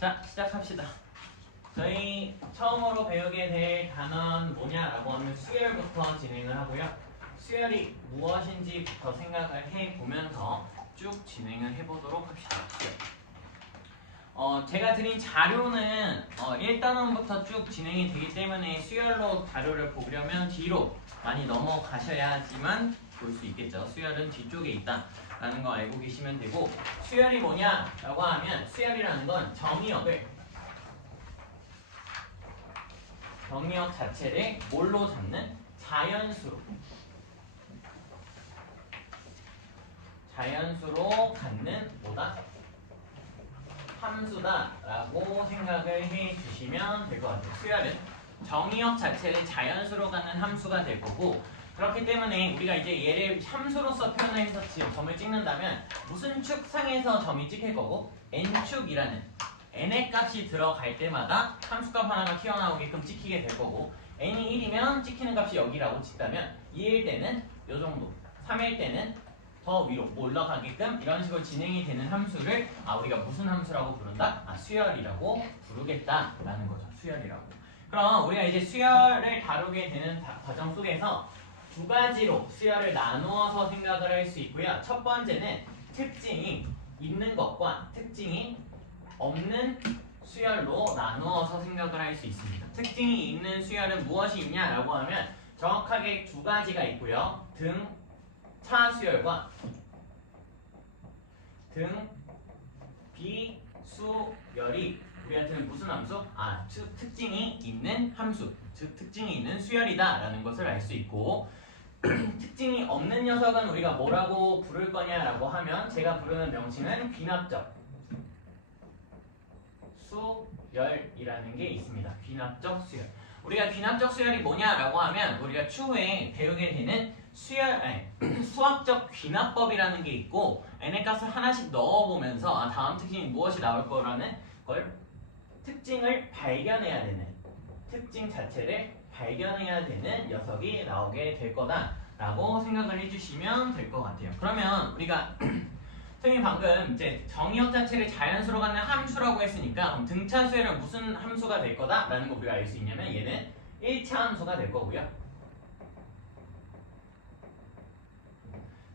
자, 시작합시다. 저희 처음으로 배우게 될 단어는 뭐냐라고 하면 수열부터 진행을 하고요. 수열이 무엇인지부터 생각을 해보면서 쭉 진행을 해보도록 합시다. 제가 드린 자료는 1단원부터 쭉 진행이 되기 때문에 수열로 자료를 보려면 뒤로 많이 넘어가셔야지만 볼 수 있겠죠. 수열은 뒤쪽에 있다라는 거 알고 계시면 되고, 수열이 뭐냐라고 하면 수열이라는 건 정의역 자체를 뭘로 잡는? 자연수로 갖는 뭐다? 함수다라고 생각을 해주시면 될 것 같아요. 수열은 정의역 자체를 자연수로 갖는 함수가 될 거고, 그렇기 때문에 우리가 이제 얘를 함수로서 표현해서 점을 찍는다면 무슨 축상에서 점이 찍힐 거고, n축이라는 n의 값이 들어갈 때마다 함수값 하나가 튀어나오게끔 찍히게 될 거고, n이 1이면 찍히는 값이 여기라고 찍다면 2일 때는 요 정도, 3일 때는 더 위로 올라가게끔 이런 식으로 진행이 되는 함수를 우리가 무슨 함수라고 부른다? 수열이라고 부르겠다라는 거죠. 수열이라고. 그럼 우리가 이제 수열을 다루게 되는 과정 속에서 두 가지로 수열을 나누어서 생각을 할 수 있고요. 첫 번째는 특징이 있는 것과 특징이 없는 수열로 나누어서 생각을 할 수 있습니다. 특징이 있는 수열은 무엇이 있냐라고 하면 정확하게 두 가지가 있고요. 등차 수열과 등비수열이 우리한테는 무슨 함수? 특징이 있는 함수, 즉 특징이 있는 수열이다라는 것을 알 수 있고, 특징이 없는 녀석은 우리가 뭐라고 부를 거냐라고 하면 제가 부르는 명칭은 귀납적 수열이라는 게 있습니다. 귀납적 수열. 우리가 귀납적 수열이 뭐냐라고 하면 우리가 추후에 배우게 되는 수학적 귀납법이라는 게 있고, n의 값을 하나씩 넣어보면서 다음 특징이 무엇이 나올 거라는 걸 특징을 발견해야 되는, 특징 자체를 발견해야 되는 녀석이 나오게 될 거다라고 생각을 해주시면 될 것 같아요. 그러면 우리가 선생님 방금 이제 정의역 자체를 자연수로 갖는 함수라고 했으니까 그럼 등차 수열은 무슨 함수가 될 거다라는 거 우리가 알 수 있냐면 얘는 1차 함수가 될 거고요.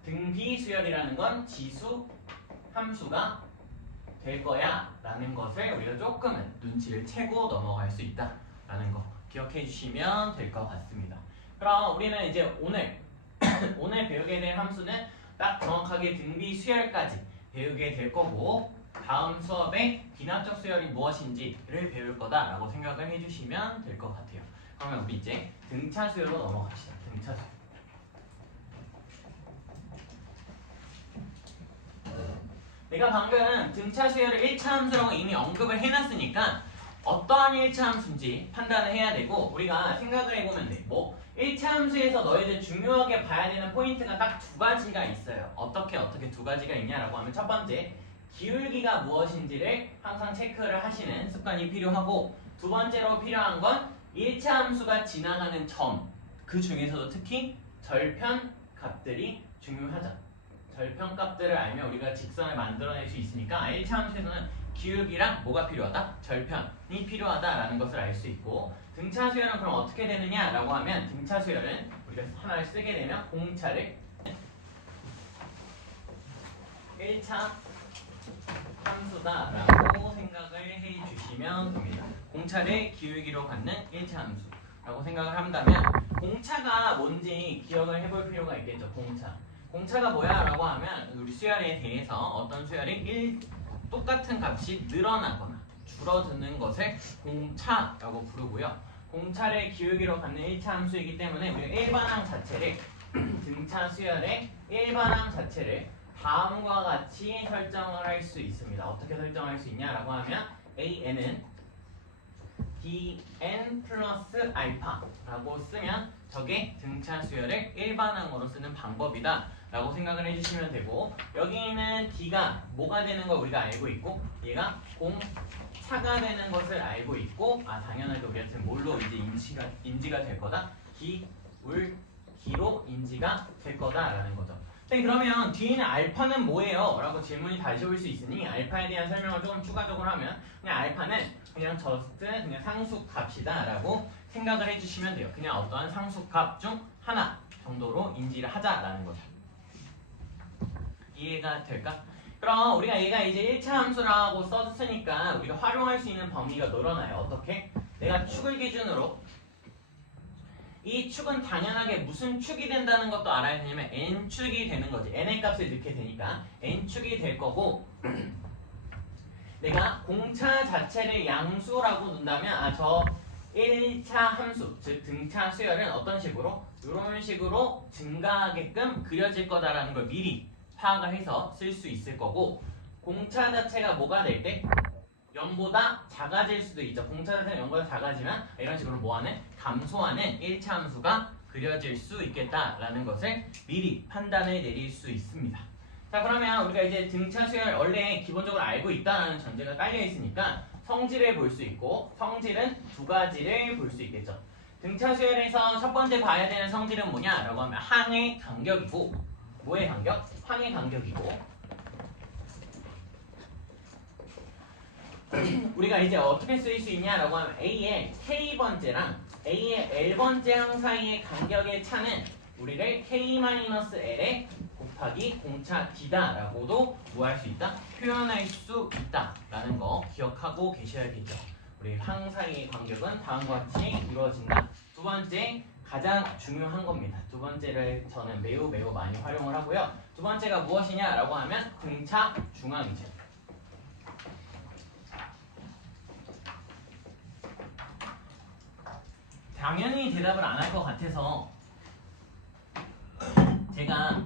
등비 수열이라는 건 지수 함수가 될 거야 라는 것을 우리가 조금은 눈치를 채고 넘어갈 수 있다라는 거 기억해 주시면 될 것 같습니다. 그럼 우리는 이제 오늘 배우게 될 함수는 딱 정확하게 등비 수열까지 배우게 될 거고, 다음 수업에 귀납적 수열이 무엇인지를 배울 거다라고 생각을 해주시면 될 것 같아요. 그러면 우리 이제 등차 수열로 넘어갑시다. 등차 수열. 내가 방금 등차 수열을 1차 함수라고 이미 언급을 해놨으니까 어떠한 1차 함수인지 판단을 해야 되고, 우리가 생각을 해보면 돼. 1차 함수에서 너희들 중요하게 봐야 되는 포인트가 딱 두 가지가 있어요. 어떻게 두 가지가 있냐라고 하면, 첫 번째, 기울기가 무엇인지를 항상 체크를 하시는 습관이 필요하고, 두 번째로 필요한 건 1차 함수가 지나가는 점, 그 중에서도 특히 절편 값들이 중요하죠. 절편 값들을 알면 우리가 직선을 만들어낼 수 있으니까 1차 함수에서는 기울기랑 뭐가 필요하다? 절편이 필요하다라는 것을 알 수 있고, 등차 수열은 그럼 어떻게 되느냐라고 하면, 등차 수열은 우리가 하나를 쓰게 되면 공차를 1차 함수다라고 생각을 해주시면 됩니다. 공차를 기울기로 갖는 1차 함수라고 생각을 한다면, 공차가 뭔지 기억을 해볼 필요가 있겠죠. 공차가 뭐야 라고 하면 우리 수열에 대해서 어떤 수열이 똑같은 값이 늘어나거나 줄어드는 것을 공차라고 부르고요. 공차를 기울기로 갖는 1차 함수이기 때문에 우리가 일반항 자체를 등차 수열의 일반항 자체를 다음과 같이 설정을 할 수 있습니다. 어떻게 설정할 수 있냐라고 하면 an은 dn 플러스 알파라고 쓰면 저게 등차 수열을 일반항으로 쓰는 방법이다 라고 생각을 해주시면 되고, 여기는 d가 뭐가 되는 걸 우리가 알고 있고, 얘가 공차가 되는 것을 알고 있고, 당연하게 우리한테는 뭘로 이제 인지가 될 거다? 기울기로 인지가 될 거다라는 거죠. 네, 그러면 뒤에는 알파는 뭐예요? 라고 질문이 다시 올 수 있으니 알파에 대한 설명을 조금 추가적으로 하면 그냥 알파는 그냥 그냥 상수값이다 라고 생각을 해주시면 돼요. 그냥 어떠한 상수값 중 하나 정도로 인지를 하자라는 거죠. 이해가 될까? 그럼 우리가 얘가 이제 1차 함수라고 썼으니까 우리가 활용할 수 있는 범위가 늘어나요. 어떻게? 내가 축을 기준으로 이 축은 당연하게 무슨 축이 된다는 것도 알아야 되냐면 n축이 되는 거지. n의 값을 넣게 되니까 n축이 될 거고 내가 공차 자체를 양수라고 놓는다면 저 1차 함수, 즉 등차 수열은 어떤 식으로? 이런 식으로 증가하게끔 그려질 거다라는 걸 미리 파악을 해서 쓸 수 있을 거고 공차 자체가 뭐가 될 때? 0보다 작아질 수도 있죠. 공차 자체가 0보다 작아지면 이런 식으로 뭐하는? 감소하는 1차 함수가 그려질 수 있겠다라는 것을 미리 판단을 내릴 수 있습니다. 자, 그러면 우리가 이제 등차 수열 원래 기본적으로 알고 있다는 전제가 깔려 있으니까 성질을 볼 수 있고 성질은 두 가지를 볼 수 있겠죠. 등차 수열에서 첫 번째 봐야 되는 성질은 뭐냐라고 하면 항의 간격이고 뭐의 간격? 항의 간격이고 우리가 이제 어떻게 쓰일 수 있냐라고 하면 A의 K번째랑 A의 L번째 항 사이의 간격의 차는 우리를 K-L의 곱하기 공차 D다라고도 뭐 할 수 있다? 표현할 수 있다라는 거 기억하고 계셔야겠죠. 우리 항 사이의 간격은 다음과 같이 이루어진다. 두 번째 가장 중요한 겁니다. 두 번째를 저는 매우 많이 활용을 하고요. 두 번째가 무엇이냐라고 하면 등차 중앙이죠. 당연히 대답을 안 할 것 같아서 제가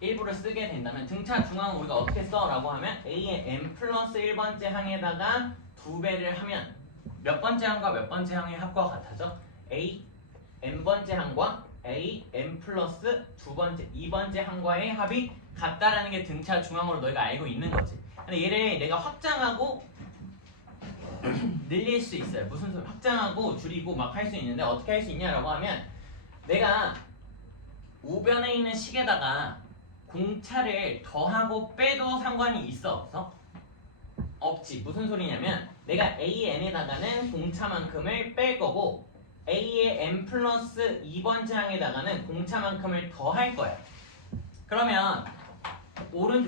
일부러 쓰게 된다면 등차 중앙은 우리가 어떻게 써? 라고 하면 A의 n 플러스 1번째 항에다가 2배를 하면 몇 번째 항과 몇 번째 항의 합과 같아져? A n번째 항과 A n 플러스 2번째 항과의 합이 같다라는 게 등차 중앙으로 너희가 알고 있는 거지. 근데 얘를 내가 확장하고 늘릴 수 있어요. 무슨 소리? 확장하고 줄이고 막 할 수 있는데 어떻게 할 수 있냐라고 하면 내가 우변에 있는 식에다가 공차를 더하고 빼도 상관이 있어 없어? 없지. 무슨 소리냐면 내가 AN에다가는 공차만큼을 뺄 거고 A의 n 플러스 2번째 항에다가는 공차만큼을 더 할 거야. 그러면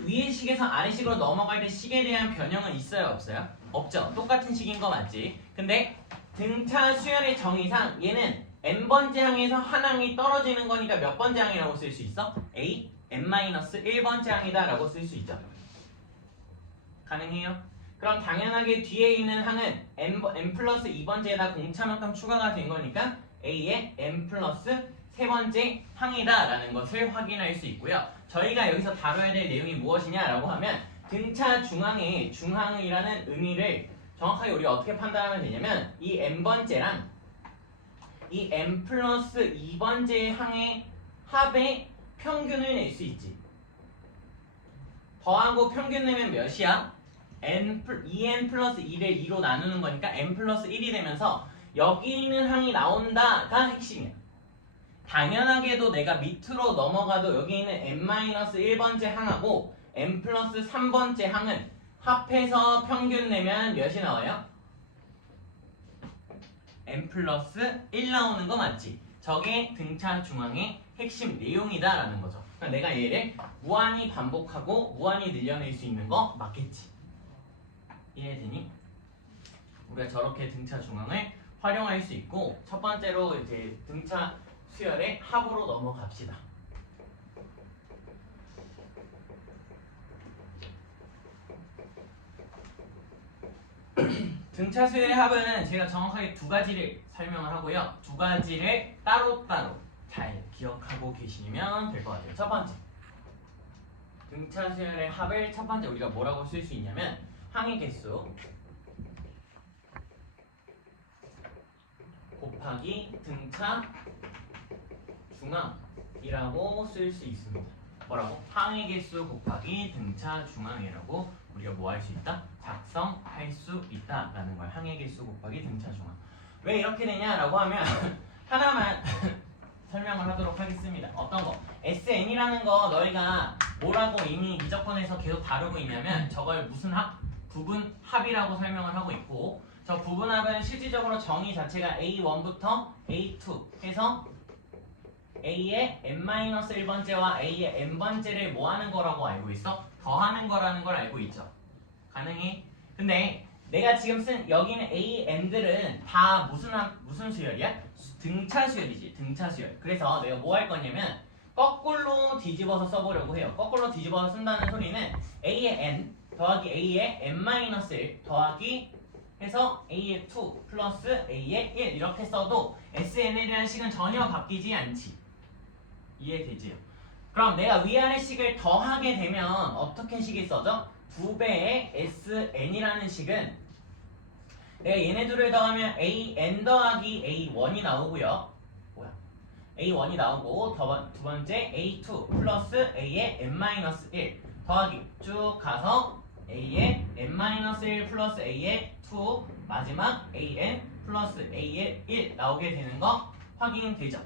위의 식에서 아래 식으로 넘어갈 때 식에 대한 변형은 있어요 없어요? 없죠. 똑같은 식인 거 맞지? 근데 등차 수열의 정의상 얘는 n번째 항에서 한 항이 떨어지는 거니까 몇 번째 항이라고 쓸 수 있어? A n-1번째 항이다 라고 쓸 수 있죠. 가능해요? 그럼 당연하게 뒤에 있는 항은 n 플러스 2번째에다 공차만큼 추가가 된 거니까 A의 n 플러스 3번째 항이다 라는 것을 확인할 수 있고요. 저희가 여기서 다뤄야 될 내용이 무엇이냐라고 하면 등차 중앙의 중항이라는 의미를 정확하게 우리가 어떻게 판단하면 되냐면 이 n번째랑 이 n 플러스 2번째 항의 합의 평균을 낼 수 있지. 더하고 평균 내면 몇이야? 2n 플러스 2를 2로 나누는 거니까 n 플러스 1이 되면서 여기 있는 항이 나온다가 핵심이야. 당연하게도 내가 밑으로 넘어가도 여기 있는 n-1번째 항하고 n 플러스 3번째 항은 합해서 평균 내면 몇이 나와요? n 플러스 1 나오는 거 맞지? 저게 등차 중앙의 핵심 내용이다 라는 거죠. 그러니까 내가 얘를 무한히 반복하고 무한히 늘려낼 수 있는 거 맞겠지? 이해되니? 우리가 저렇게 등차 중앙을 활용할 수 있고 첫 번째로 이제 등차 수열의 합으로 넘어갑시다. 등차 수열의 합은 제가 정확하게 두 가지를 설명을 하고요. 두 가지를 따로따로 잘 기억하고 계시면 될 것 같아요. 첫 번째, 등차 수열의 합을 첫 번째 우리가 뭐라고 쓸 수 있냐면 항의 개수 곱하기 등차 중앙이라고 쓸 수 있습니다. 뭐라고? 항의 개수 곱하기 등차 중앙이라고 우리가 뭐 할 수 있다? 작성할 수 있다라는 걸 항의 개수 곱하기 등차 중앙. 왜 이렇게 되냐라고 하면 하나만 설명을 하도록 하겠습니다. 어떤 거? SN이라는 거 너희가 뭐라고 이미 미적분에서 계속 다루고 있냐면 저걸 무슨 합? 부분 합이라고 설명을 하고 있고 저 부분합은 실질적으로 정의 자체가 A1부터 A2 해서 A의 n-1번째와 A의 n번째를 뭐 하는 거라고 알고 있어? 더하는 거라는 걸 알고 있죠. 가능해? 근데 내가 지금 쓴 여기는 A, n들은 다 무슨 수열이야? 등차 수열이지. 등차 수열. 그래서 내가 뭐 할 거냐면 거꾸로 뒤집어서 써보려고 해요. 거꾸로 뒤집어서 쓴다는 소리는 A의 n 더하기 A의 n-1 더하기 해서 A의 2 플러스 A의 1 이렇게 써도 SN이라는 식은 전혀 바뀌지 않지. 이해되지요? 그럼 내가 위아래 식을 더하게 되면 어떻게 식이 써져? 2배의 SN이라는 식은 내가 얘네 둘을 더하면 AN 더하기 A1이 나오고요. 뭐야? A1이 나오고 두 번째 A2 플러스 A의 n-1 더하기 쭉 가서 A의 n-1 플러스 A의 2 마지막 AN 플러스 A의 1 나오게 되는 거 확인되죠?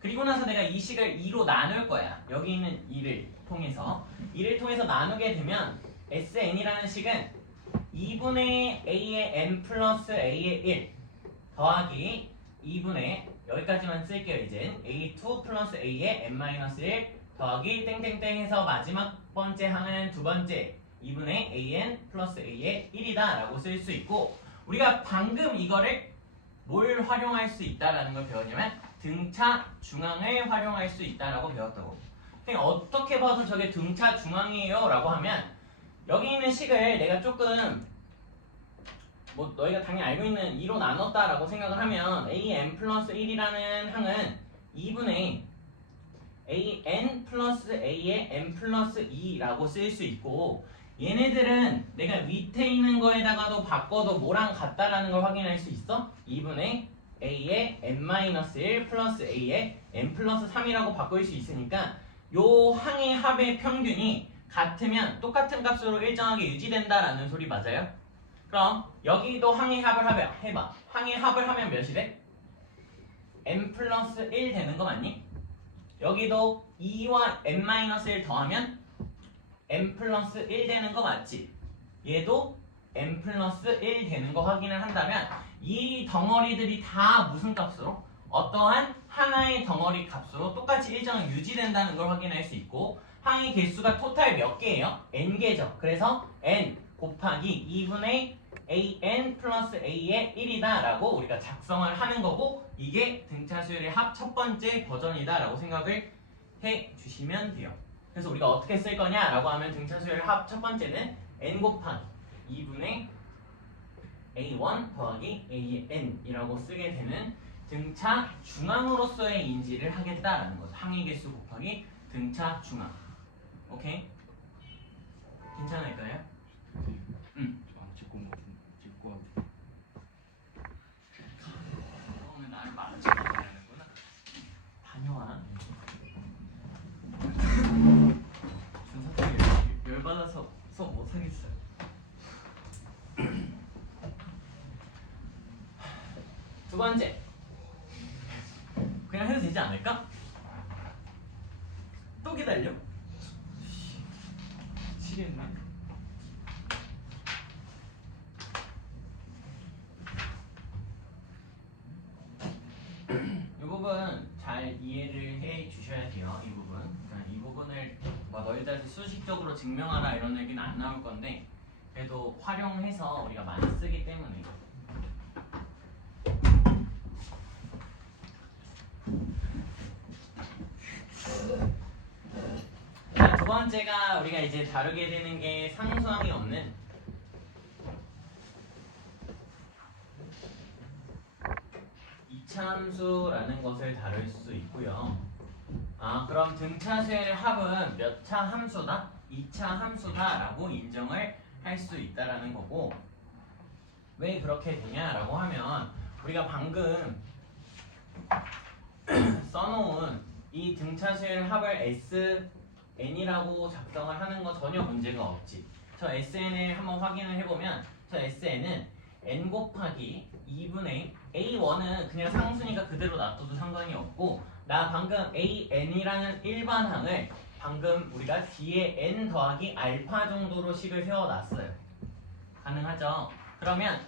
그리고 나서 내가 이 식을 2로 나눌 거야. 여기 있는 2를 통해서 나누게 되면 SN이라는 식은 2분의 A의 n 플러스 A의 1 더하기 2분의 여기까지만 쓸게요. 이젠 A2 플러스 A의 n-1 더하기 땡땡땡 해서 마지막 번째 항은 두 번째 2분의 AN 플러스 A의 1이다 라고 쓸 수 있고 우리가 방금 이거를 뭘 활용할 수 있다라는 걸 배웠냐면 등차 중앙을 활용할 수 있다라고 배웠다고. 그러니까 어떻게 봐도 저게 등차 중앙이에요 라고 하면 여기 있는 식을 내가 조금 뭐 너희가 당연히 알고 있는 2로 나눴다라고 생각을 하면 AN 플러스 1이라는 항은 2분의 AN 플러스 A의 n 플러스 2라고 쓸 수 있고 얘네들은 내가 밑에 있는 거에다가도 바꿔도 뭐랑 같다라는 걸 확인할 수 있어? 2분의 A의 n-1 플러스 A의 n 플러스 3이라고 바꿀 수 있으니까 요 항의 합의 평균이 같으면 똑같은 값으로 일정하게 유지된다라는 소리 맞아요? 그럼 여기도 항의 합을 해봐. 항의 합을 하면 몇이 돼? n 플러스 1 되는 거 맞니? 여기도 2와 n-1 더하면 n 플러스 1 되는 거 맞지? 얘도 n 플러스 1 되는 거 확인을 한다면 이 덩어리들이 다 무슨 값으로? 어떠한 하나의 덩어리 값으로 똑같이 일정은 유지된다는 걸 확인할 수 있고 항의 개수가 토탈 몇 개예요? n개죠. 그래서 n 곱하기 2분의 an 플러스 a의 1이다 라고 우리가 작성을 하는 거고 이게 등차 수열의 합 첫 번째 버전이다 라고 생각을 해 주시면 돼요. 그래서 우리가 어떻게 쓸 거냐 라고 하면 등차 수열의 합 첫 번째는 n 곱하기 2분의 a1 더하기 a의 n이라고 쓰게 되는 등차 중앙으로서의 인지를 하겠다라는 거죠. 항의 개수 곱하기 등차 중앙. 오케이? 괜찮을까요? 응. 찍고 오늘 나를 말아치고 다니는구나. 다녀와. 준사팀 열받아서 수업 못하겠어요. 두 번째. 그냥 해도 되지 않을까? 또 기다려? 미치겠네. 이 부분 잘 이해를 해 주셔야 돼요. 이 부분. 그러니까 이 부분을 뭐 너희들 수식적으로 증명하라 이런 얘기는 안 나올 건데 그래도 활용해서 우리가 많이 쓰기 때문에. 자, 두 번째가 우리가 이제 다루게 되는 게 상수항이 없는 이차함수라는 것을 다룰 수 있고요. 그럼 등차 수열의 합은 몇 차 함수다? 2차 함수다라고 인정을 할 수 있다라는 거고 왜 그렇게 되냐라고 하면 우리가 방금 써놓은 이 등차 수열의 합을 SN이라고 작성을 하는 거 전혀 문제가 없지. 저 SN을 한번 확인을 해보면 저 SN은 n 곱하기 2분의 a1은 그냥 상수니까 그대로 놔둬도 상관이 없고 나 방금 an이라는 일반항을 방금 우리가 뒤에 n 더하기 알파 정도로 식을 세워놨어요. 가능하죠? 그러면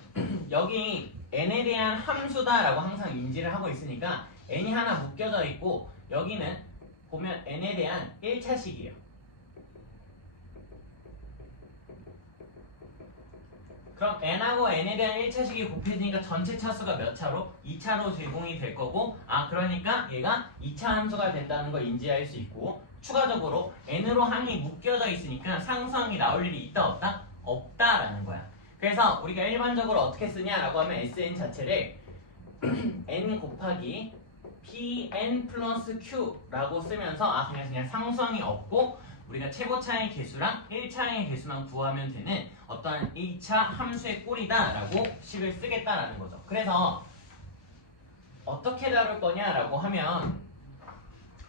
여기 n에 대한 함수다라고 항상 인지를 하고 있으니까 n이 하나 묶여져 있고 여기는 보면 n에 대한 1차식이에요. 그럼 n하고 n에 대한 1차식이 곱해지니까 전체 차수가 몇 차로? 2차로 제공이 될 거고 그러니까 얘가 2차 함수가 됐다는 걸 인지할 수 있고 추가적으로 n으로 항이 묶여져 있으니까 상수항이 나올 일이 있다 없다? 없다라는 거야. 그래서 우리가 일반적으로 어떻게 쓰냐라고 하면 SN 자체를 n 곱하기 pn 플러스 q라고 쓰면서 그냥 상수항이 없고 우리가 최고차의 개수랑 1차의 개수만 구하면 되는 어떤 1차 함수의 꼴이다라고 식을 쓰겠다라는 거죠. 그래서 어떻게 다룰 거냐라고 하면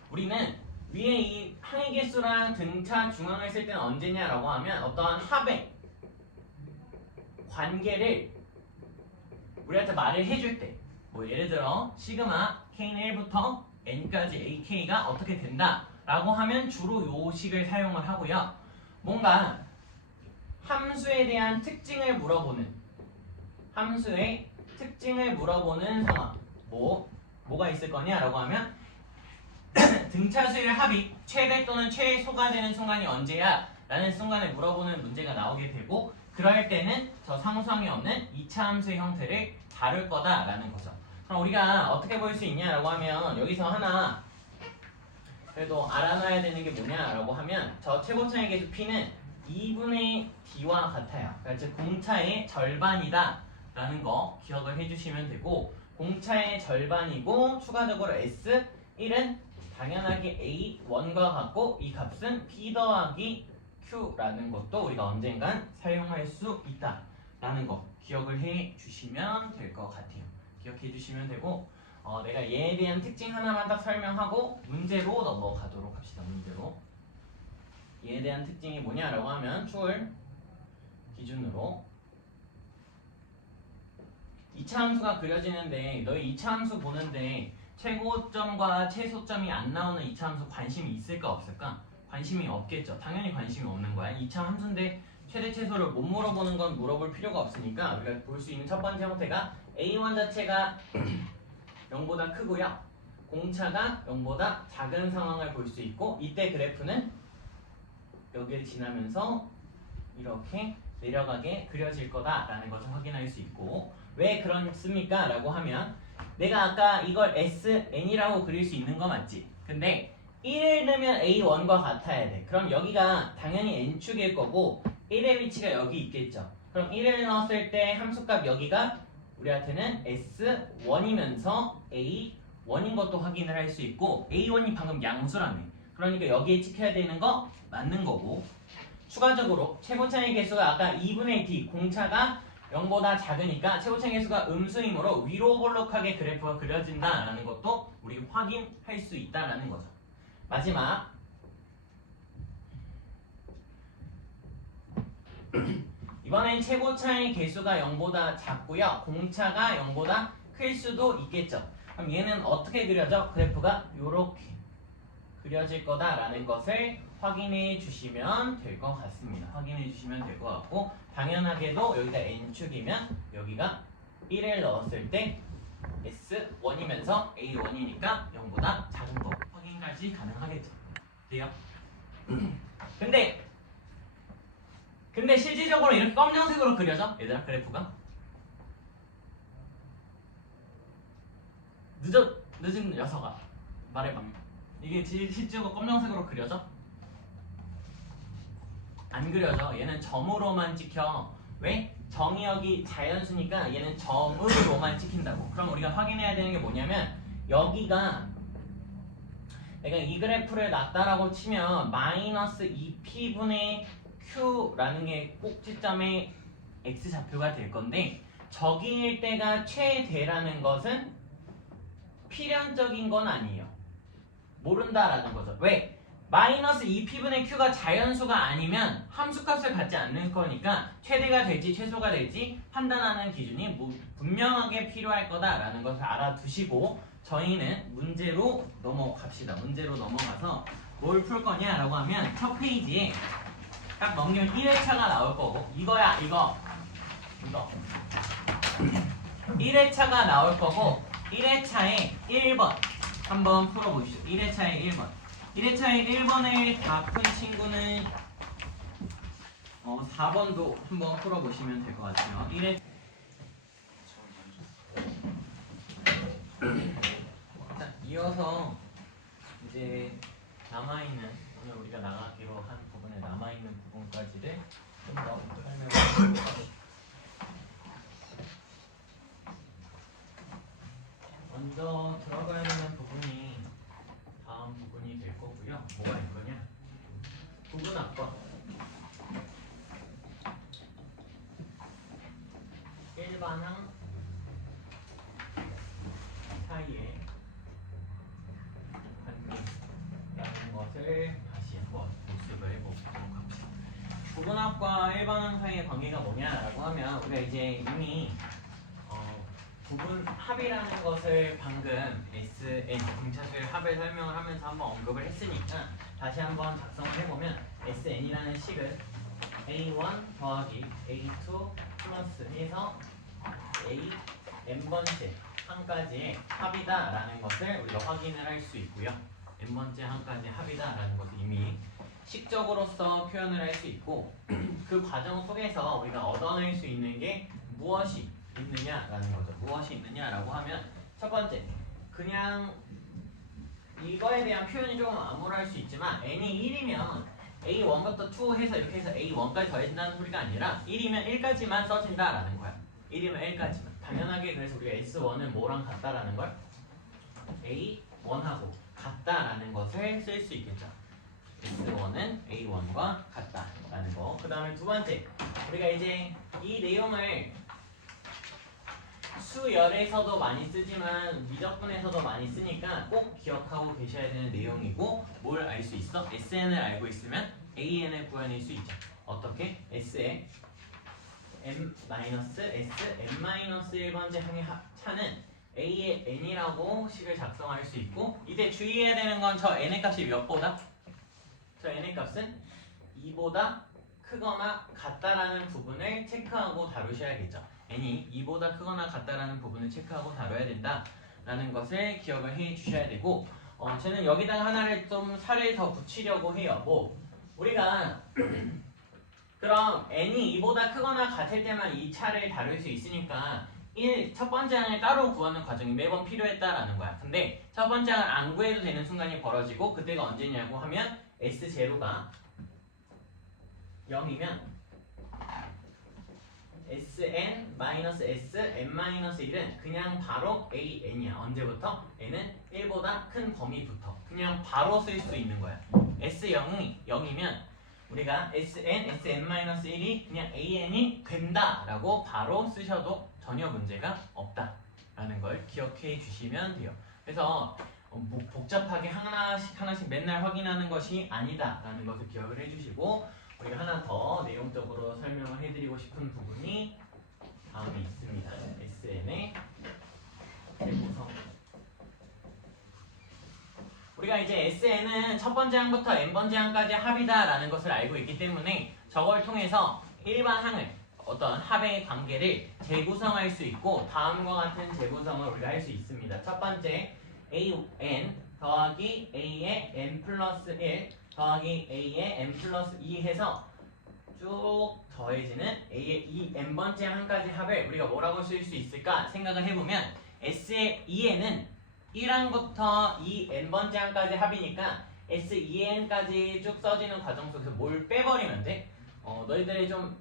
우리는 위에 이 항의 개수랑 등차 중앙을 쓸 때는 언제냐라고 하면 어떠한 합의 관계를 우리한테 말을 해줄 때 뭐 예를 들어 시그마 k는 1부터 n까지 ak가 어떻게 된다 라고 하면 주로 요 식을 사용을 하고요. 뭔가 함수에 대한 특징을 물어보는 함수의 특징을 물어보는 상황 뭐가 있을 거냐라고 하면 등차수의 합이 최대 또는 최소가 되는 순간이 언제야? 라는 순간에 물어보는 문제가 나오게 되고 그럴 때는 저 상수항이 없는 2차 함수의 형태를 다룰 거다라는 거죠. 그럼 우리가 어떻게 볼 수 있냐라고 하면 여기서 하나 그래도 알아놔야 되는 게 뭐냐라고 하면 저 최고차의 개수 p는 2분의 d와 같아요. 그러니까 즉 공차의 절반이다 라는 거 기억을 해주시면 되고 공차의 절반이고 추가적으로 S1은 당연하게 A1과 같고 이 값은 P 더하기 Q라는 것도 우리가 언젠간 사용할 수 있다 라는 거 기억을 해주시면 될 것 같아요. 기억해 주시면 되고 내가 얘에 대한 특징 하나만 딱 설명하고 문제로 넘어가도록 합시다. 문제로 얘에 대한 특징이 뭐냐라고 하면 출 기준으로 2차 함수가 그려지는데 너희 2차 함수 보는데 최고점과 최소점이 안 나오는 2차 함수 관심이 있을까 없을까? 관심이 없겠죠. 당연히 관심이 없는 거야. 2차 함수인데 최대 최소를 못 물어보는 건 물어볼 필요가 없으니까 우리가 볼 수 있는 첫 번째 형태가 A1 자체가 0보다 크고요. 공차가 0보다 작은 상황을 볼 수 있고 이때 그래프는 여기를 지나면서 이렇게 내려가게 그려질 거다라는 것을 확인할 수 있고 왜 그렇습니까? 라고 하면 내가 아까 이걸 SN이라고 그릴 수 있는 거 맞지? 근데 1을 넣으면 A1과 같아야 돼. 그럼 여기가 당연히 N축일 거고 1의 위치가 여기 있겠죠. 그럼 1을 넣었을 때 함수값 여기가 우리한테는 S1이면서 A1인 것도 확인을 할 수 있고 A1이 방금 양수라며. 그러니까 여기에 찍혀야 되는 거 맞는 거고 추가적으로 최고차의 개수가 아까 2분의 D 공차가 0보다 작으니까 최고차의 개수가 음수이므로 위로 볼록하게 그래프가 그려진다라는 것도 우리가 확인할 수 있다라는 거죠. 마지막 이번엔 최고차의 개수가 0보다 작고요. 공차가 0보다 클 수도 있겠죠. 그럼 얘는 어떻게 그려져? 그래프가 이렇게 그려질 거다라는 것을 확인해 주시면 될 것 같습니다. 확인해 주시면 될 것 같고 당연하게도 여기가 N축이면 여기가 1을 넣었을 때 S1이면서 A1이니까 0보다 작은 거 확인까지 가능하겠죠. 돼요? 근데 실질적으로 이렇게 검정색으로 그려져? 얘들아 그래프가? 늦은 녀석아 말해봐. 이게 실제로 검정색으로 그려져? 안 그려져. 얘는 점으로만 찍혀. 왜? 정의역이 자연수니까 얘는 점으로만 찍힌다고. 그럼 우리가 확인해야 되는 게 뭐냐면 여기가 내가 이 그래프를 놨다라고 치면 마이너스 2p분의 q라는 게 꼭지점의 x좌표가 될 건데 저기일 때가 최대라는 것은 필연적인 건 아니에요. 모른다라는 거죠. 왜? 마이너스 2p분의 q가 자연수가 아니면 함수값을 갖지 않는 거니까 최대가 될지 최소가 될지 판단하는 기준이 분명하게 필요할 거다라는 것을 알아두시고 저희는 문제로 넘어갑시다. 문제로 넘어가서 뭘 풀 거냐라고 하면 첫 페이지에 딱 넘기면 1회차가 나올 거고 이거야 이거 1회차가 나올 거고 1회차에 1번 한번 풀어보시죠. 1회차에 1번 1회차에 1번을 다 푼 친구는 4번도 한번 풀어보시면 될 것 같아요. 1회 자, 이어서 이제 남아있는 오늘 우리가 나가기로 한 부분에 남아있는 부분까지를 좀 더 설명을 해보도록 하겠습니다. 먼저 들어가야 되는 부분이 다음 부분이 될 거고요. 뭐가 있거냐? 부분합과 일반항 사이의 관계라는 것을 다시 한번 복습을 해보도록 합시다. 부분합과 일반항 사이의 관계가 뭐냐라고 하면 우리가 이제 이미 부분합이라는 것을 방금 SN 등차수의 합을 설명을 하면서 한번 언급을 했으니까 다시 한번 작성을 해보면 SN이라는 식은 A1 더하기 A2 플러스 해서 N번째 항까지의 합이다라는 것을 우리가 확인을 할 수 있고요. N번째 항까지의 합이다라는 것을 이미 식적으로서 표현을 할 수 있고 그 과정 속에서 우리가 얻어낼 수 있는 게 무엇이 있느냐라는 거죠. 무엇이 있느냐라고 하면 첫 번째, 그냥 이거에 대한 표현이 조금 암울할 수 있지만 n이 1이면 a1부터 2 해서 이렇게 해서 a1까지 더해진다는 소리가 아니라 1이면 1까지만 써진다라는 거야. 1이면 1까지만. 당연하게 그래서 우리가 s1은 뭐랑 같다라는 걸 a1하고 같다라는 것을 쓸 수 있겠죠. s1은 a1과 같다라는 거. 그 다음에 두 번째, 우리가 이제 이 내용을 수열에서도 많이 쓰지만 미적분에서도 많이 쓰니까 꼭 기억하고 계셔야 되는 내용이고 뭘 알 수 있어? SN을 알고 있으면 AN을 구해낼 수 있죠. 어떻게? S의 M-S-N-1번째 항의 차는 A의 N이라고 식을 작성할 수 있고 이때 주의해야 되는 건 저 N의 값이 몇 보다? 저 N의 값은 2보다 크거나 같다라는 부분을 체크하고 다루셔야겠죠. n이 2보다 크거나 같다라는 부분을 체크하고 다뤄야 된다라는 것을 기억을 해 주셔야 되고 저는 여기다가 하나를 좀 살을 더 붙이려고 해요. 뭐 우리가 그럼 n이 2보다 크거나 같을 때만 이 차를 다룰 수 있으니까 첫 번째 항을 따로 구하는 과정이 매번 필요했다라는 거야. 근데 첫 번째 항을 안 구해도 되는 순간이 벌어지고 그때가 언제냐고 하면 S0가 0이면 Sn-S-n-1은 그냥 바로 AN이야. 언제부터? n은 1보다 큰 범위부터 그냥 바로 쓸 수 있는 거야. S0이 0이면 우리가 Sn, Sn-1이 그냥 AN이 된다라고 바로 쓰셔도 전혀 문제가 없다라는 걸 기억해 주시면 돼요. 그래서 복잡하게 하나씩 맨날 확인하는 것이 아니다라는 것을 기억을 해주시고 우리가 하나 더 내용적으로 설명을 해드리고 싶은 부분이 다음에 있습니다. SN의 재구성. 우리가 이제 SN은 첫 번째 항부터 n번째 항까지 합이다라는 것을 알고 있기 때문에 저걸 통해서 일반 항을 어떤 합의 관계를 재구성할 수 있고 다음과 같은 재구성을 우리가 할 수 있습니다. 첫 번째 AN 더하기 A의 n 플러스 1 더하기 A의 n 플러스 2 해서 쭉 더해지는 A의 이 n번째 항까지 합을 우리가 뭐라고 쓸 수 있을까 생각을 해보면 S의 2n은 1항부터 2n번째 항까지 합이니까 S2n까지 쭉 써지는 과정 속에서 뭘 빼버리면 돼? 너희들의 좀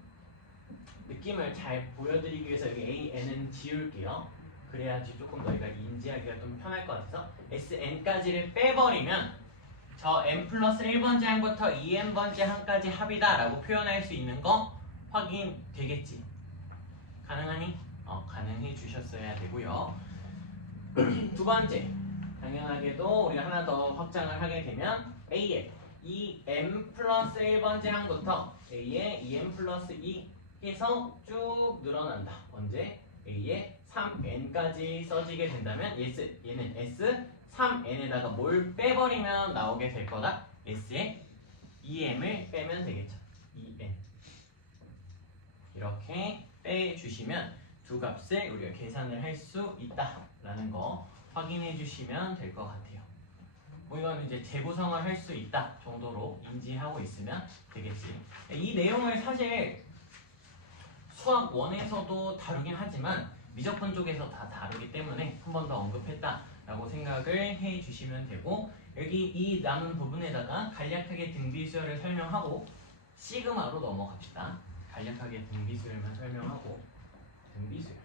느낌을 잘 보여드리기 위해서 여기 AN은 지울게요. 그래야지 조금 너희가 인지하기가 좀 편할 것 같아서 SN까지를 빼버리면 저 n 플러스 1번째 항부터 2n번째 항까지 합이다 라고 표현할 수 있는 거 확인되겠지? 가능하니? 가능해 주셨어야 되고요. 두 번째, 당연하게도 우리가 하나 더 확장을 하게 되면 A의 2m 플러스 1번째 항부터 a의 2m 플러스 2 해서 쭉 늘어난다. 언제? a의 3n까지 써지게 된다면 얘는 s 3n에다가 뭘 빼버리면 나오게 될 거다. s의 2m을 빼면 되겠죠. 2n 이렇게 빼주시면 두 값을 우리가 계산을 할 수 있다라는 거 확인해 주시면 될 것 같아요. 뭐 이건 이제 재구성을 할 수 있다 정도로 인지하고 있으면 되겠지. 이 내용을 사실 수학 1에서도 다루긴 하지만 미적분 쪽에서 다 다루기 때문에 한 번 더 언급했다라고 생각을 해 주시면 되고, 여기 이 남은 부분에다가 간략하게 등비수열을 설명하고 시그마로 넘어갑시다. 간략하게 등비수열만 설명하고 등비수열.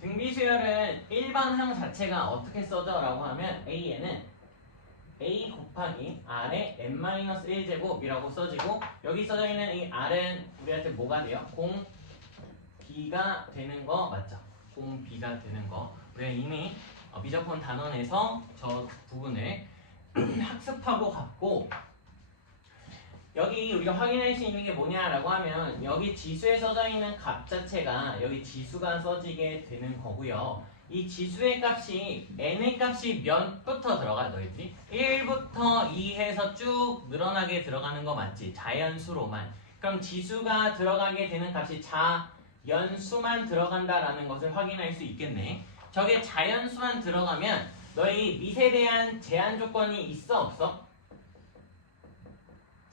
등비수열은 일반항 자체가 어떻게 써져? 라고 하면 a에는 a 곱하기 r의 n-1제곱이라고 써지고, 여기 써져 있는 이 r은 우리한테 뭐가 돼요? 공b가 되는 거 맞죠? 공b가 되는 거. 우리가 이미 미적분 단원에서 저 부분을 학습하고 갔고, 여기 우리가 확인할 수 있는 게 뭐냐라고 하면 여기 지수에 써져 있는 값 자체가 여기 지수가 써지게 되는 거고요. 이 지수의 값이 n의 값이 몇부터 들어가? 너희들이 1부터 2 해서 쭉 늘어나게 들어가는 거 맞지? 자연수로만. 그럼 지수가 들어가게 되는 값이 자연수만 들어간다라는 것을 확인할 수 있겠네. 저게 자연수만 들어가면 너희 밑에 대한 제한 조건이 있어 없어?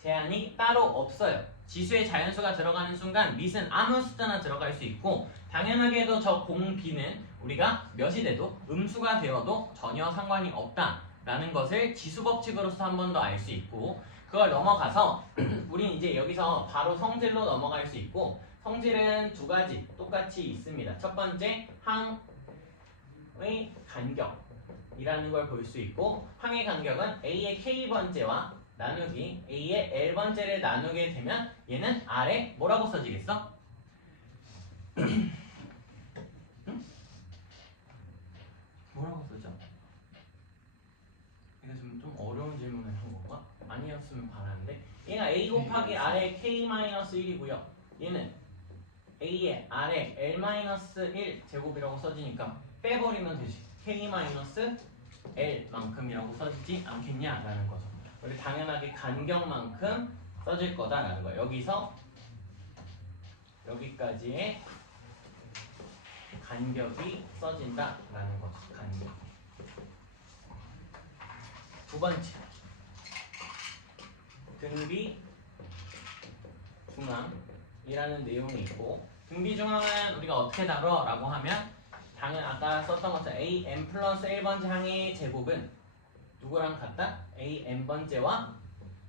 제한이 따로 없어요. 지수의 자연수가 들어가는 순간 밑은 아무 숫자나 들어갈 수 있고, 당연하게도 저 공b는 우리가 몇이 돼도 음수가 되어도 전혀 상관이 없다라는 것을 지수 법칙으로서 한 번 더 알 수 있고, 그걸 넘어가서 우린 이제 여기서 바로 성질로 넘어갈 수 있고, 성질은 두 가지 똑같이 있습니다. 첫 번째 항의 간격이라는 걸 볼 수 있고, 항의 간격은 a의 k번째와 나누기 a의 l번째를 나누게 되면 얘는 r에 뭐라고 써지겠어? 응? 뭐라고 써져? 이거 좀 어려운 질문을 한 건가? 아니었으면 바라는데, 얘가 a 곱하기 r의 k-1이고요 얘는 a의 r의 l-1 제곱이라고 써지니까 빼버리면 되지. k-l만큼이라고 써지지 않겠냐라는 거죠. 우리 당연하게 간격만큼 써질 거다라는 거예요. 여기서 여기까지의 간격이 써진다라는 거죠. 간격. 두 번째, 등비 중항이라는 내용이 있고, 등비 중항은 우리가 어떻게 다뤄? 라고 하면 당연 아까 썼던 것처럼 am 플러스 1번째 항의 제곱은 누구랑 같다? a n번째와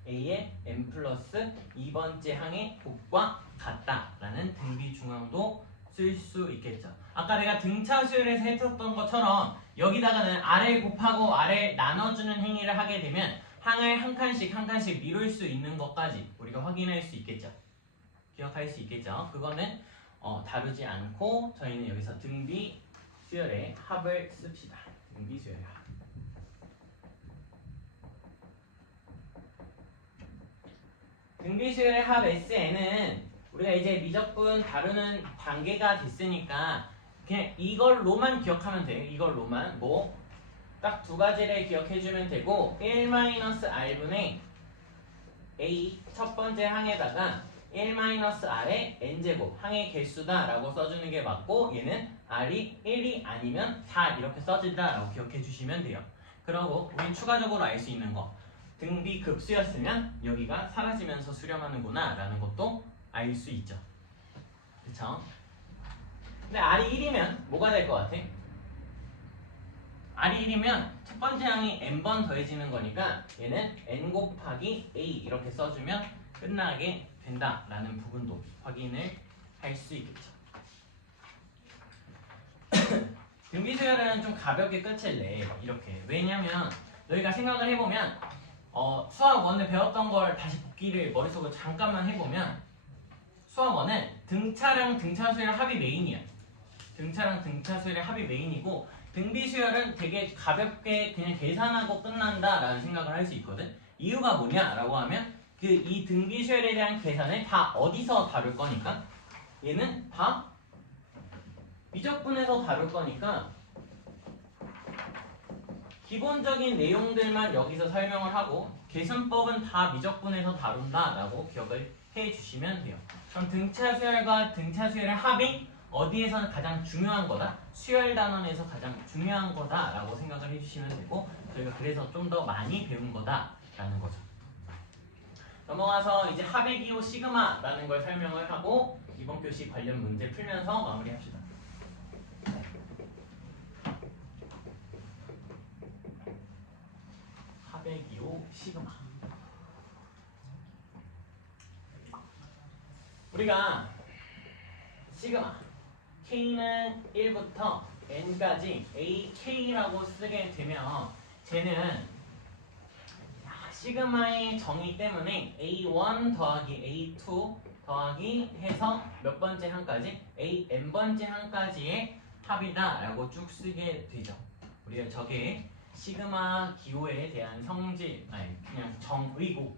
a의 n 플러스 2번째 항의 곱과 같다라는 등비 중항도 쓸 수 있겠죠. 아까 내가 등차수열에서 했었던 것처럼 여기다가는 r을 곱하고 r을 나눠주는 행위를 하게 되면 항을 한 칸씩 미룰 수 있는 것까지 우리가 확인할 수 있겠죠. 기억할 수 있겠죠. 그거는 다루지 않고 저희는 여기서 등비 수열의 합을 씁시다. 등비 수열의 합. 등비수열의 합 SN은 우리가 이제 미적분 다루는 단계가 됐으니까 그냥 이걸로만 기억하면 돼요. 이걸로만 뭐 딱 두 가지를 기억해주면 되고, 1-r분의 a 첫 번째 항에다가 1-r의 n제곱 항의 개수다 라고 써주는 게 맞고, 얘는 r이 1이 아니면 4 이렇게 써진다 라고 기억해 주시면 돼요. 그리고 우리 추가적으로 알 수 있는 거, 등비 급수였으면 여기가 사라지면서 수렴하는구나 라는 것도 알 수 있죠. 그쵸? 근데 r이 1이면 뭐가 될 것 같아? r이 1이면 첫 번째 항이 n번 더해지는 거니까 얘는 n 곱하기 a 이렇게 써주면 끝나게 된다라는 부분도 확인을 할 수 있겠죠. 등비수열은 좀 가볍게 끝을 내. 이렇게. 왜냐면 너희가 생각을 해보면 수학 1을 배웠던 걸 다시 복기를 머릿속으로 잠깐만 해보면, 수학 1은 등차랑 등차수열 합이 메인이야. 등차랑 등차수열의 합이 메인이고, 등비 수열은 되게 가볍게 그냥 계산하고 끝난다라는 생각을 할 수 있거든. 이유가 뭐냐라고 하면 그 이 등비 수열에 대한 계산을 다 어디서 다룰 거니까 얘는 다 미적분에서 다룰 거니까 기본적인 내용들만 여기서 설명을 하고 계산법은 다 미적분에서 다룬다라고 기억을 해주시면 돼요. 그럼 등차 수열과 등차 수열의 합이 어디에서는 가장 중요한 거다? 수열 단원에서 가장 중요한 거다라고 생각을 해주시면 되고 저희가 그래서 좀 더 많이 배운 거다라는 거죠. 넘어가서 이제 합의 기호 시그마라는 걸 설명을 하고 이번 교시 관련 문제 풀면서 마무리합시다. 합의 기호 시그마. 우리가 시그마 K는 1부터 N까지 AK라고 쓰게 되면 쟤는 시그마의 정의 때문에 A1 더하기 A2 더하기 해서 몇 번째 항까지? AN번째 항까지의 합이다 라고 쭉 쓰게 되죠. 우리가 저게 시그마 기호에 대한 성질, 아니 그냥 정의고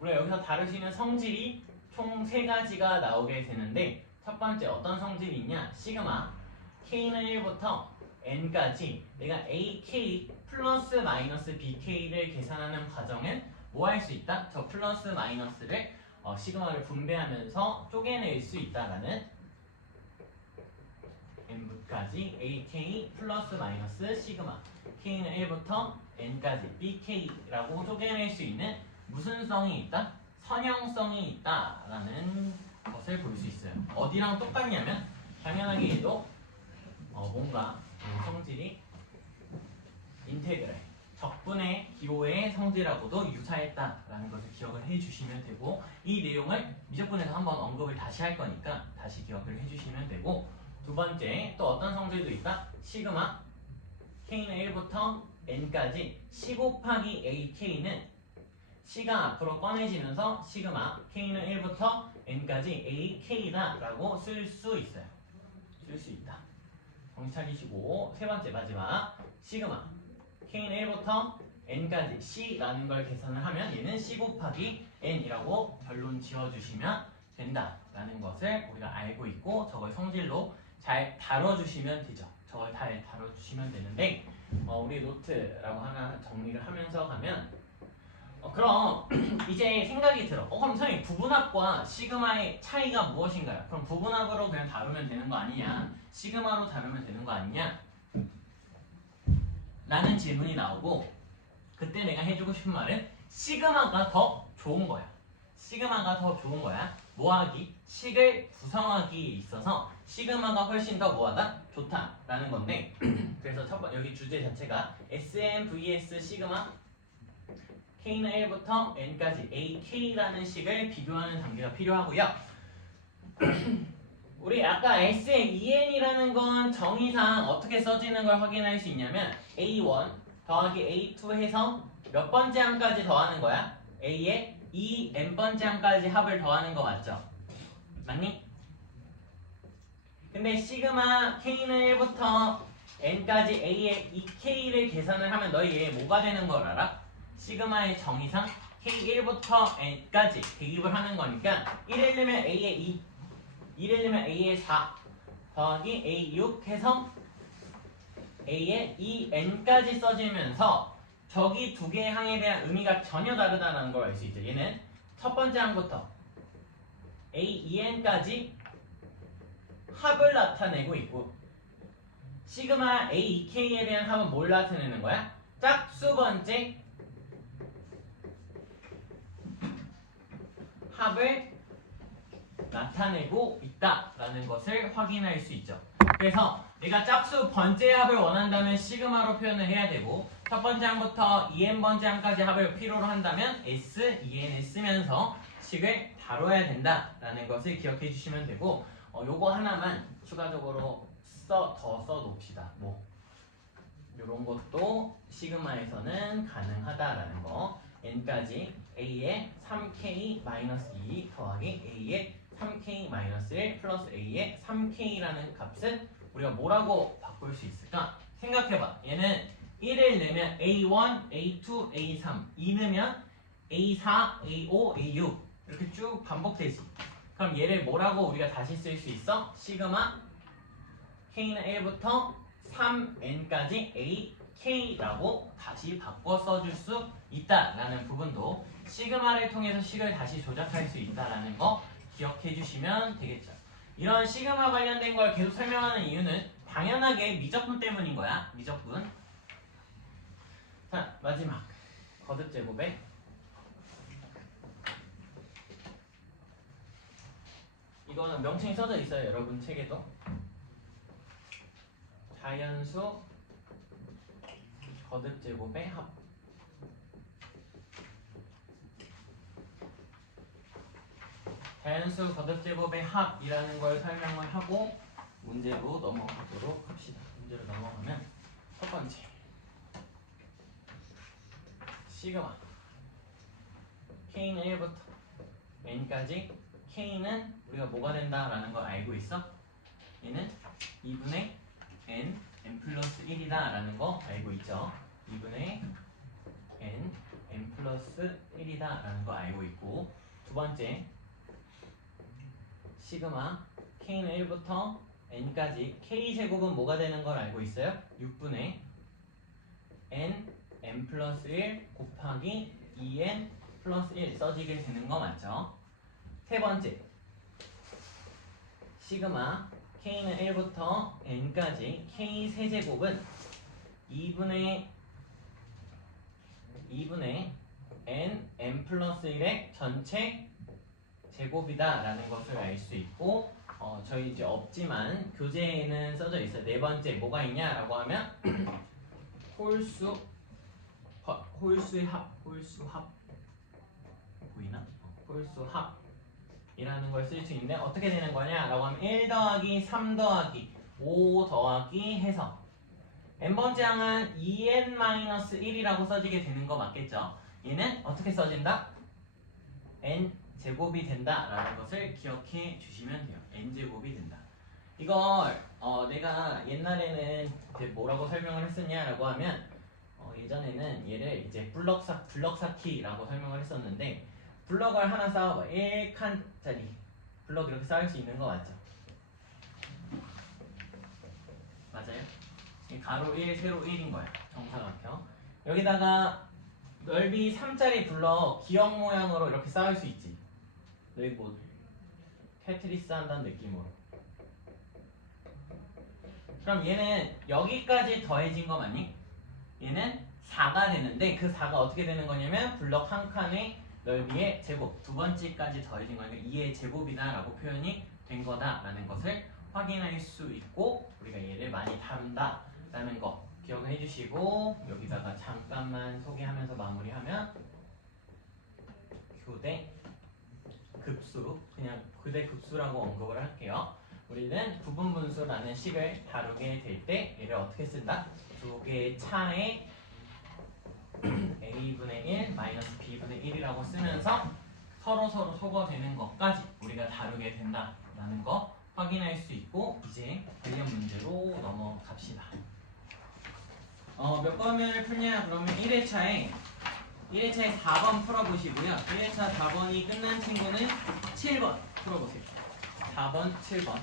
우리가 여기서 다룰 수 있는 성질이 총 3가지가 나오게 되는데 첫 번째 어떤 성질이 있냐? 시그마 K는 1부터 N까지 내가 AK 플러스 마이너스 BK를 계산하는 과정은 뭐 할 수 있다? 저 플러스 마이너스를 시그마를 분배하면서 쪼개낼 수 있다라는 N까지 AK 플러스 마이너스 시그마 K는 1부터 N까지 BK라고 쪼개낼 수 있는 무슨 성이 있다? 선형성이 있다라는 것을 볼 수 있어요. 어디랑 똑같냐면 당연하게 얘도 뭔가 성질이 인테그랄 적분의 기호의 성질하고도 유사했다라는 것을 기억을 해주시면 되고 이 내용을 미적분에서 한번 언급을 다시 할 거니까 다시 기억을 해주시면 되고 두 번째 또 어떤 성질도 있다? 시그마 K는 1부터 N까지 C 곱하기 AK는 C가 앞으로 꺼내지면서 시그마 K는 1부터 N까지 AK다 라고 쓸 수 있어요. 쓸 수 있다. 정신 차리시고 세 번째 마지막 시그마 K는 1부터 N까지 C라는 걸 계산을 하면 얘는 C 곱하기 N이라고 결론 지어주시면 된다라는 것을 우리가 알고 있고 저걸 성질로 잘 다뤄주시면 되죠. 저걸 잘 다뤄주시면 되는데 우리 노트라고 하나 정리를 하면서 가면 그럼 이제 생각이 들어. 그럼 선생님 부분합과 시그마의 차이가 무엇인가요? 그럼 부분합으로 그냥 다루면 되는 거 아니냐? 시그마로 다루면 되는 거 아니냐? 라는 질문이 나오고 그때 내가 해주고 싶은 말은 시그마가 더 좋은 거야. 시그마가 더 좋은 거야. 뭐하기? 식을 구성하기에 있어서 시그마가 훨씬 더 뭐하다? 좋다라는 건데 그래서 첫 번째 여기 주제 자체가 SM vs 시그마 K는 1부터 N까지 AK라는 식을 비교하는 단계가 필요하고요. 우리 아까 S의 EN이라는 건 정의상 어떻게 써지는 걸 확인할 수 있냐면 A1 더하기 A2 해서 몇 번째 항까지 더하는 거야? A의 2N번째 항까지 합을 더하는 거 맞죠? 맞니? 근데 시그마 K는 1부터 N까지 A의 2K를 계산을 하면 너희 얘 뭐가 되는 걸 알아? 시그마의 정의상 K1부터 N까지 대입을 하는 거니까 1을 넣으면 A의 2 2를 넣으면 A의 4 더하기 A6 해서 A의 2N까지 써지면서 저기 두 개의 항에 대한 의미가 전혀 다르다는 걸 알 수 있죠. 얘는 첫 번째 항부터 A2N까지 합을 나타내고 있고 시그마 A2K에 대한 합은 뭘 나타내는 거야? 짝수 번째 합을 나타내고 있다라는 것을 확인할 수 있죠. 그래서 내가 짝수 번째 합을 원한다면 시그마로 표현을 해야 되고 첫 번째 항부터 2n번째 항까지 합을 필요로 한다면 S, 2n을 쓰면서 식을 다뤄야 된다라는 것을 기억해 주시면 되고 요거 하나만 추가적으로 더 써놓읍시다. 뭐 요런 것도 시그마에서는 가능하다라는 거 n까지 a의 3k-2 더하기 a의 3k-1 플러스 a의 3k라는 값은 우리가 뭐라고 바꿀 수 있을까? 생각해봐. 얘는 1을 내면 A1, A2, A3 2 넣으면 A4, A5, A6 이렇게 쭉 반복되지. 그럼 얘를 뭐라고 우리가 다시 쓸 수 있어? 시그마 K는 1부터 3N까지 AK라고 다시 바꿔 써줄 수 있다라는 부분도 시그마를 통해서 식을 다시 조작할 수 있다라는 거 기억해 주시면 되겠죠. 이런 시그마 관련된 걸 계속 설명하는 이유는 당연하게 미적분 때문인 거야. 미적분. 자, 마지막 거듭 제곱에 이거는 명칭이 써져 있어요. 여러분 책에도. 자연수 거듭 제곱의 합. 자연수 거듭 제곱의 합이라는 걸 설명을 하고 문제로 넘어가도록 합시다. 문제로 넘어가면 첫 번째 시그마 K는 1부터 N까지 K는 우리가 뭐가 된다라는 걸 알고 있어? 얘는 2분의 N, N 플러스 1이다 라는 거 알고 있죠? 2분의 N, N 플러스 1이다 라는 거 알고 있고 두 번째 시그마 K는 1부터 N까지 K제곱은 뭐가 되는 걸 알고 있어요? 6분의 N, N 플러스 1 곱하기 2N 플러스 1 써지게 되는 거 맞죠? 세 번째 시그마 K는 1부터 N까지 K 세제곱은 2분의 N, N 플러스 1의 전체 제곱이다 라는 것을 알 수 있고 저희 이제 없지만 교재에는 써져 있어요. 네 번째 뭐가 있냐라고 하면 홀수의 합 보이나? 홀수 합이라는 걸 쓸 수 있는데 어떻게 되는 거냐라고 하면 1 더하기 3 더하기 5 더하기 해서 n번째 항은 2n-1이라고 써지게 되는 거 맞겠죠? 얘는 어떻게 써진다? n 제곱이 된다라는 것을 기억해 주시면 돼요. n제곱이 된다. 이걸 내가 옛날에는 이제 뭐라고 설명을 했었냐라고 하면 예전에는 얘를 이제 블럭 쌓기라고 설명을 했었는데 블럭을 하나 쌓아봐. 1칸짜리 블럭 이렇게 쌓을 수 있는 거 맞죠? 맞아요? 가로 1, 세로 1인 거야. 정사각형. 여기다가 넓이 3짜리 블럭 기역 모양으로 이렇게 쌓을 수 있지. 여기 뭐 테트리스 한다는 느낌으로. 그럼 얘는 여기까지 더해진 거 맞니? 얘는 4가 되는데 그 4가 어떻게 되는 거냐면 블럭 한 칸의 넓이의 제곱 두 번째까지 더해진 거니까 2의 제곱이다 라고 표현이 된 거다라는 것을 확인할 수 있고 우리가 얘를 많이 다룬다 라는 거 기억을 해주시고 여기다가 잠깐만 소개하면서 마무리하면 교대 급수 그냥 교대 급수라고 언급을 할게요. 우리는 부분분수라는 식을 다루게 될 때 얘를 어떻게 쓴다? 두 개의 차에 a분의 1 마이너스 b분의 1이라고 쓰면서 서로 소거되는 것까지 우리가 다루게 된다라는 거 확인할 수 있고 이제 관련 문제로 넘어갑시다. 몇 번을 풀냐? 그러면 1회차에 4번 풀어보시고요. 1회차 4번이 끝난 친구는 7번 풀어보세요. 4번, 7번.